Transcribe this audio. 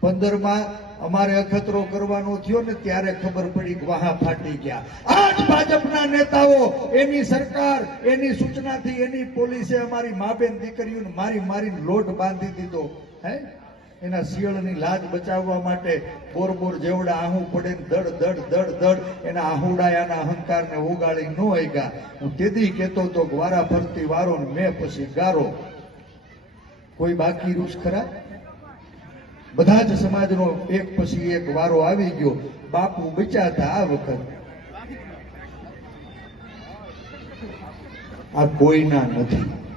પંદરમાં અમારે અખતરો કરવાનો થયો ને ત્યારે ખબર પડી વાહા ફાટી ગયા. આજ ભાજપના નેતાઓ, એની સરકાર, એની સૂચનાથી એની પોલીસે અમારી મા બેન દીકરીઓને મારી મારીને લોટ બાંધી દીધો. હે? એના શિયળની લાજ બચાવવા માટે બોર બોર જેવડા આહું પડે દડ દડ દડ દડ એના આહુડાયાના અહંકારને ઉગાડી ન ગયા હું તેદી કહેતો તો વારા ફરતી વારો ને મેં પછી ગારો. કોઈ બાકી રૂસ ખરા? બધા જ સમાજનો એક પછી એક વારો આવી ગયો. બાપુ બચાતા આ વખત. આ કોઈના નથી.